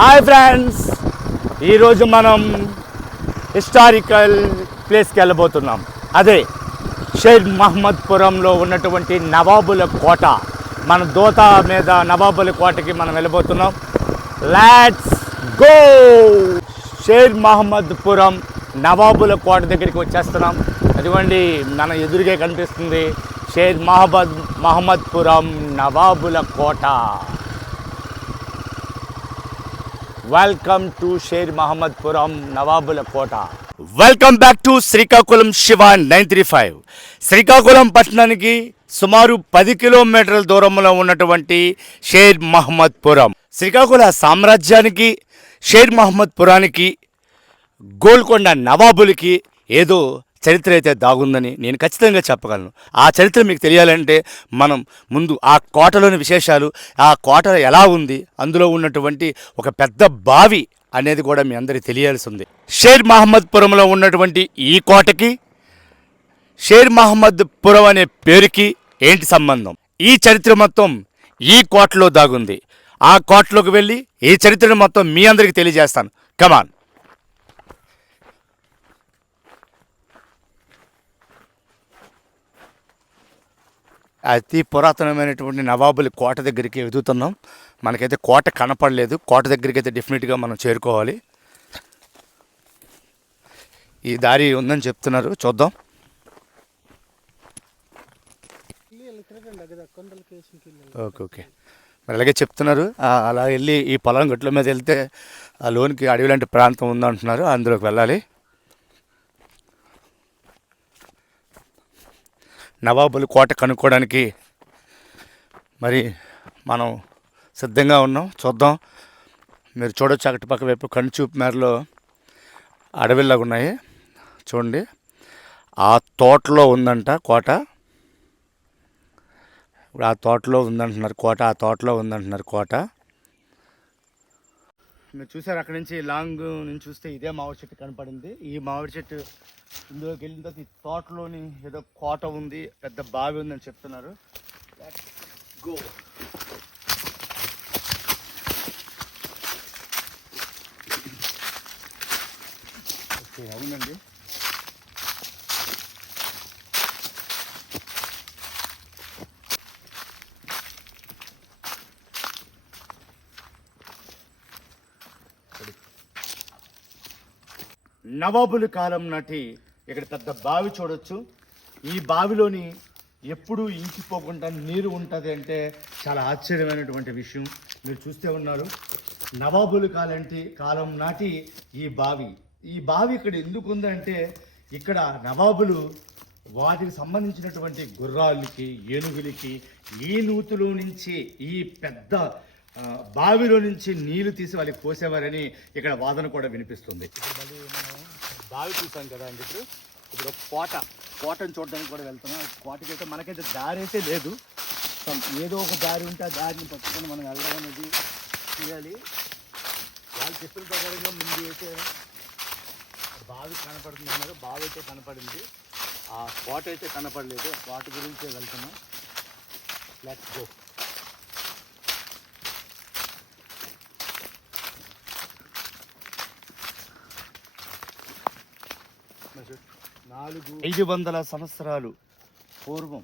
Hi friends ఈరోజు మనం historical ప్లేస్కి వెళ్ళబోతున్నాం. అదే షేర్ మహమ్మద్పురంలో ఉన్నటువంటి నవాబుల కోట. మన దోత మీద నవాబుల కోటకి మనం వెళ్ళబోతున్నాం. లాట్స్ గో షేర్ మహమ్మద్పురం నవాబుల కోట దగ్గరికి వచ్చేస్తున్నాం. అదిగోండి మన ఎదురుగే కనిపిస్తుంది షేర్ మహమ్మద్ మహమ్మద్పురం నవాబుల కోట. వెల్కమ్ టు షేర్ మహమ్మద్పురం నవాబుల కోట welcome back to Srikakulam Siva nine three five Srikakulam పట్టణానికి సుమారు పది కిలోమీటర్ల దూరంలో ఉన్నటువంటి షేర్ మహమ్మద్పురం శ్రీకాకుళ సామ్రాజ్యానికి షేర్ మహమ్మద్పురానికి గోల్కొండ నవాబులకి ఏదో చరిత్ర అయితే దాగుందని నేను ఖచ్చితంగా చెప్పగలను. ఆ చరిత్ర మీకు తెలియాలంటే మనం ముందు ఆ కోటలోని విశేషాలు ఆ కోట ఎలా ఉంది అందులో ఉన్నటువంటి ఒక పెద్ద బావి అనేది కూడా మీ అందరికీ తెలియాల్సి ఉంది. షేర్ మహమ్మద్పురంలో ఉన్నటువంటి ఈ కోటకి షేర్ మహమ్మద్పురం అనే పేరుకి ఏంటి సంబంధం? ఈ చరిత్ర మొత్తం ఈ కోటలో దాగుంది. ఆ కోటలోకి వెళ్ళి ఈ చరిత్రను మొత్తం మీ అందరికీ తెలియజేస్తాను. కమాన్ అతి పురాతనమైనటువంటి నవాబుల కోట దగ్గరికి ఎదుగుతున్నాం. మనకైతే కోట కనపడలేదు. కోట దగ్గరికి అయితే డెఫినెట్గా మనం చేరుకోవాలి. ఈ దారి ఉందని చెప్తున్నారు. చూద్దాం. Okay okay. మరి అలాగే చెప్తున్నారు. అలా వెళ్ళి ఈ పొలం గట్ల మీద వెళ్తే ఆ లోనికి అడవి లాంటి ప్రాంతం ఉందంటున్నారు. అందులోకి వెళ్ళాలి. నవాబులు కోట కనుక్కోవడానికి మరి మనం సిద్ధంగా ఉన్నాం. చూద్దాం. మీరు చూడొచ్చు అటు పక్క వైపు కనుచూపు మేరలో అడవిలాగా ఉన్నాయి. చూడండి. ఆ తోటలో ఉందంట కోట. ఇప్పుడు ఆ తోటలో ఉందంటున్నారు కోట. ఆ తోటలో ఉందంటున్నారు కోట. మీరు చూసారు అక్కడి నుంచి లాంగ్ నుంచి చూస్తే ఇదే మామిడి చెట్టు కనపడింది. ఈ మామిడి చెట్టు ఇందులోకి వెళ్ళిన తర్వాత ఈ తోటలోని ఏదో కోట ఉంది పెద్ద బావి ఉందని చెప్తున్నారు. గో ఓకే అవునండి. నవాబుల కాలం నాటి ఇక్కడ పెద్ద బావి చూడొచ్చు. ఈ బావిలోని ఎప్పుడు ఇంకిపోకుండా నీరు ఉంటుంది అంటే చాలా ఆశ్చర్యమైనటువంటి విషయం. మీరు చూస్తే ఉన్నారు. నవాబుల కాలంటి కాలం నాటి ఈ బావి. ఈ బావి ఇక్కడ ఎందుకు ఉందంటే ఇక్కడ నవాబులు వాటికి సంబంధించినటువంటి గుర్రాలకి ఏనుగులకి ఈ నూతులో నుంచి ఈ పెద్ద బావిలో నుంచి నీళ్ళు తీసి వాళ్ళకి పోసేవారని ఇక్కడ వాదన కూడా వినిపిస్తుంది. మళ్ళీ మనం బావి చూసాం కదా అండి ఇప్పుడు. ఇప్పుడు ఒక కోట. కోటను చూడడానికి కూడా వెళ్తున్నాం. కోటకైతే మనకైతే దారి అయితే లేదు. ఏదో ఒక దారి ఉంటే ఆ దారిని పట్టుకొని మనం వెళ్ళడం అనేది చేయాలి. వాళ్ళు చెప్పిన ప్రకారంగా ముందు అయితే బావి కనపడుతుంది అన్నారు. బావి అయితే కనపడింది. ఆ కోట అయితే కనపడలేదు. ఆ కోట గురించే వెళ్తున్నాం. లెట్స్ గో ఐదు వందల సంవత్సరాలు పూర్వం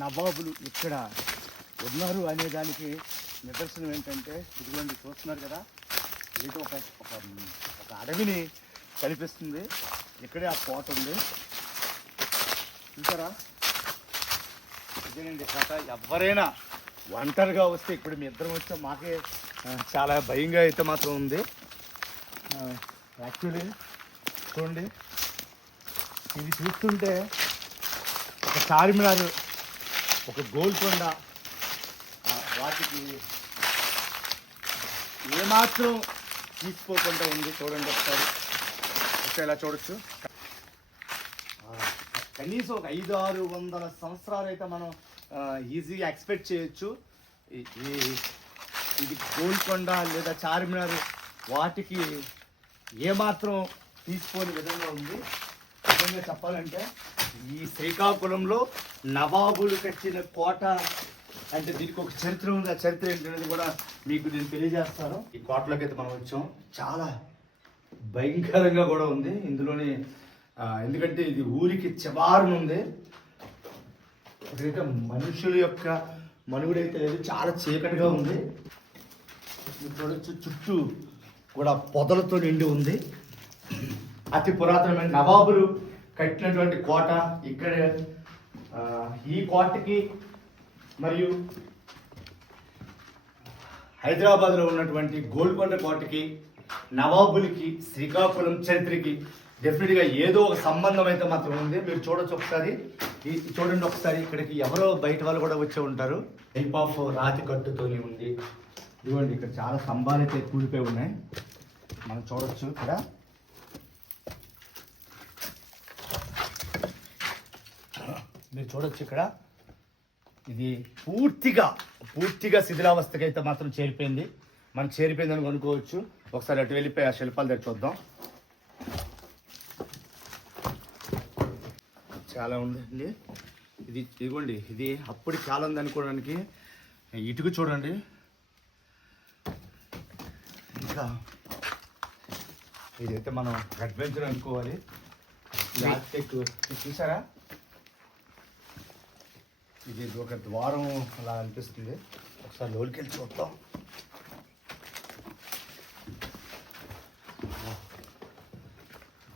నవాబులు ఇక్కడ ఉన్నారు అనే దానికి నిదర్శనం ఏంటంటే ఇదిగోండి చూస్తున్నారు కదా ఇది ఒక ఒక అడవిని కనిపిస్తుంది. ఇక్కడే ఆ కోట ఉంది. చూసారా? ఇదేనండి కథ ఎవరైనా ఒంటరిగా వస్తే ఇప్పుడు మీ ఇద్దరం వస్తే మాకే చాలా భయంగా అయితే మాత్రం ఉంది. యాక్చువల్లీ చూడండి. ఇది చూస్తుంటే ఒక చార్మినార్ ఒక గోల్కొండ వాటికి ఏమాత్రం తీసుకోకుండా ఉంది చూడండి ఒకసారి. ఒకసారి ఇలా చూడొచ్చు. కనీసం ఒక ఐదు ఆరు వందల సంవత్సరాలు అయితే మనం ఈజీగా ఎక్స్పెక్ట్ చేయొచ్చు. ఈ- ఇది గోల్కొండ లేదా చార్మినార్ వాటికి ఏమాత్రం తీసుకోని విధంగా ఉంది. నిజంగా చెప్పాలంటే ఈ శ్రీకాకుళంలో నవాబులు కట్టిన కోట అంటే దీనికి ఒక చరిత్ర ఉంది. ఆ చరిత్ర ఏంటనేది కూడా మీకు నేను తెలియజేస్తాను. ఈ కోటలోకి అయితే మనం వచ్చాం. చాలా భయంకరంగా కూడా ఉంది. ఇందులోని ఎందుకంటే ఇది ఊరికి చివారున ఉంది. ఇక్కడైతే మనుషుల యొక్క మనుగుడైతే లేదు చాలా చీకటిగా ఉంది. చూడొచ్చు చుట్టూ కూడా పొదలతో నిండి ఉంది. అతి పురాతనమైన నవాబులు కట్టినటువంటి కోట ఇక్కడ ఈ కోటకి మరియు హైదరాబాద్లో ఉన్నటువంటి గోల్కొండ కోటకి నవాబులకి శ్రీకాకుళం చరిత్రకి డెఫినెట్గా ఏదో ఒక సంబంధం అయితే మాత్రం ఉంది. మీరు చూడొచ్చు ఒకసారి. ఈ చూడండి ఒకసారి ఇక్కడికి ఎవరో బయట వాళ్ళు కూడా వచ్చి ఉంటారు. టైప్ ఆఫ్ రాతి కట్టుతోనే ఉంది. ఇదిగోండి ఇక్కడ చాలా స్తంభాలు అయితే కూలిపోయి ఉన్నాయి. మనం చూడొచ్చు ఇక్కడ. మీరు చూడొచ్చు ఇక్కడ. ఇది పూర్తిగా పూర్తిగా శిథిలావస్థకి అయితే మాత్రం చేరిపోయింది. మనకు చేరిపోయిందని అనుకోవచ్చు ఒకసారి అటు వెళ్ళిపోయి ఆ శిల్పాల దగ్గర చూద్దాం. చాలా ఉందండి. ఇది ఇదిగోండి ఇది అప్పుడు చాలా ఉంది అనుకోవడానికి ఇటుక చూడండి. ఇంకా ఇదైతే మనం అడ్వెంచర్ అనుకోవాలి. చూసారా? ఇది ఒక ద్వారం అలా అనిపిస్తుంది. ఒకసారి లోనికి వెళ్ళి చూద్దాం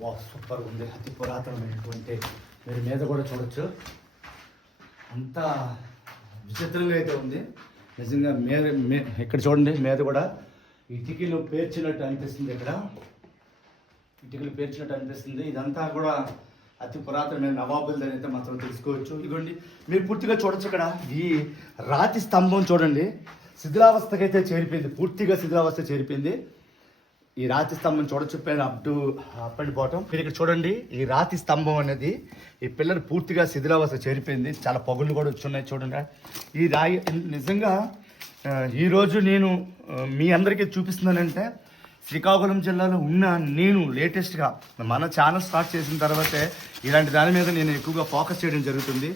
వా సూపర్ ఉంది. అతి పురాతనమైనటువంటి మీరు మీద కూడా చూడొచ్చు. అంత విచిత్రంగా అయితే ఉంది. నిజంగా మీద మే- ఇక్కడ చూడండి మీద కూడా ఇటుకలు పేర్చినట్టు అనిపిస్తుంది ఇక్కడ. ఇటుకలు పేర్చినట్టు అనిపిస్తుంది. ఇదంతా కూడా అతి పురాతనమైన నవాబులు అయితే మాత్రం తెలుసుకోవచ్చు. ఇదిగోండి మీరు పూర్తిగా చూడొచ్చు ఇక్కడ. ఈ రాతి స్తంభం చూడండి. శిథిలావస్థకైతే చేరిపోయింది. పూర్తిగా శిథిలావస్థ చేరిపోయింది. ఈ రాతి స్తంభం చూడొచ్చు పైన up to up and bottom మీరు ఇక్కడ చూడండి ఈ రాతి స్తంభం అనేది ఈ పిల్లర్ పూర్తిగా శిథిలావస్థ చేరిపోయింది. చాలా పొగలు కూడా వచ్చున్నాయి చూడండి. ఈ రాయి నిజంగా ఈరోజు నేను మీ అందరికీ చూపిస్తున్నానంటే శ్రీకాకుళం జిల్లాలో ఉన్న నేను లేటెస్ట్గా మన ఛానల్ స్టార్ట్ చేసిన తర్వాతే ఇలాంటి దాని మీద నేను ఎక్కువగా ఫోకస్ చేయడం జరుగుతుంది.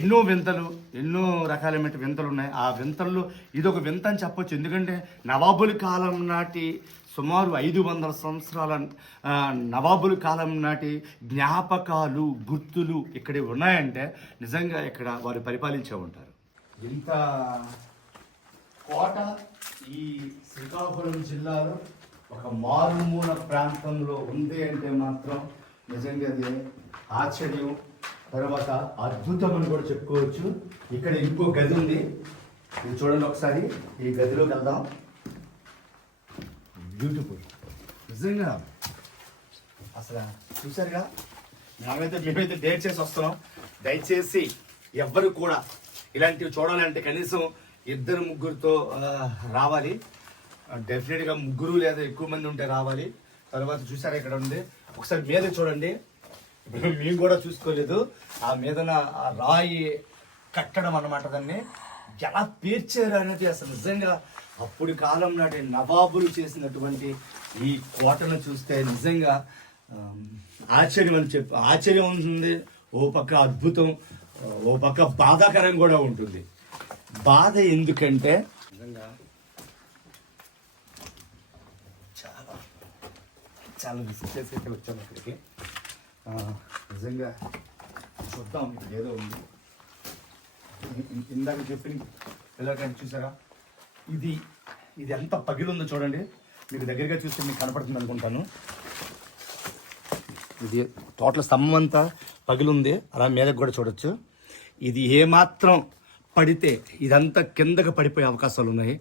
ఎన్నో వింతలు ఎన్నో రకాలైన వింతలు ఉన్నాయి. ఆ వింతల్లో ఇది ఒక వింత అని చెప్పొచ్చు. ఎందుకంటే నవాబుల కాలం నాటి సుమారు ఐదు వందల సంవత్సరాల నవాబుల కాలం నాటి జ్ఞాపకాలు గుర్తులు ఇక్కడే ఉన్నాయంటే నిజంగా ఇక్కడ వారు పరిపాలించే ఉంటారు. ఇంత కోట ఈ శ్రీకాకుళం జిల్లాలో ఒక మారుమూల ప్రాంతంలో ఉంది అంటే మాత్రం నిజంగా అది ఆశ్చర్యం. తర్వాత అద్భుతం అని కూడా చెప్పుకోవచ్చు. ఇక్కడ ఇంకో గది ఉంది. ఇది చూడండి ఒకసారి. ఈ గదిలోకి వెళ్దాం. బ్యూటిఫుల్ నిజంగా అసలు చూసారుగా? మేమైతే మేమైతే డేట్ చేసి వస్తున్నాం. దయచేసి ఎవ్వరు కూడా ఇలాంటివి చూడాలంటే కనీసం ఇద్దరు ముగ్గురుతో రావాలి. డెఫినెట్గా ముగ్గురు లేదా ఎక్కువ మంది ఉంటే రావాలి. తర్వాత చూసారా ఇక్కడ ఉంది. ఒకసారి మీద చూడండి. ఇప్పుడు మేము కూడా చూసుకోలేదు. ఆ మీదన ఆ రాయి కట్టడం అన్నమాట దాన్ని. ఎలా పేర్చారు అనేది అసలు నిజంగా అప్పుడు కాలం నాటి నవాబులు చేసినటువంటి ఈ కోటను చూస్తే నిజంగా ఆశ్చర్యం అని చెప్పి ఆశ్చర్యం ఉంటుంది ఓ పక్క అద్భుతం ఓ పక్క బాధాకరం కూడా ఉంటుంది. బాధ ఎందుకంటే నిజంగా చాలా చాలా విసిట్ చేసి అయితే వచ్చాను ఇక్కడికి. నిజంగా చూద్దాం ఇక్కడ ఏదో ఉంది. ఇందాక చెప్పిన పిల్లలకి చూసారా? ఇది ఇది ఎంత పగిలుందో చూడండి. మీకు దగ్గరగా చూస్తే మీకు కనపడుతుంది అనుకుంటాను. ఇది టోటల్ స్తంభం అంతా పగిలుంది. అలా మీదకి కూడా చూడొచ్చు. ఇది ఏమాత్రం పడితే ఇదంతా కిందకి పడిపోయే అవకాశాలు ఉన్నాయి.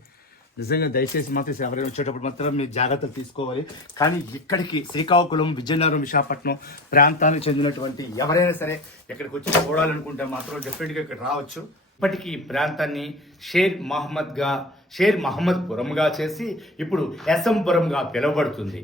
నిజంగా దయచేసి మాత్రం ఎవరైనా వచ్చేటప్పుడు మాత్రం మీరు జాగ్రత్తలు తీసుకోవాలి. కానీ ఇక్కడికి శ్రీకాకుళం విజయనగరం విశాఖపట్నం ప్రాంతానికి చెందినటువంటి ఎవరైనా సరే ఇక్కడికి వచ్చి చూడాలనుకుంటే మాత్రం డెఫినెట్గా ఇక్కడ రావచ్చు. ఇప్పటికీ ఈ ప్రాంతాన్ని షేర్ మహమ్మద్గా షేర్ మహమ్మద్ పురంగా చేసి ఇప్పుడు ఎసంపురంగా పిలువబడుతుంది.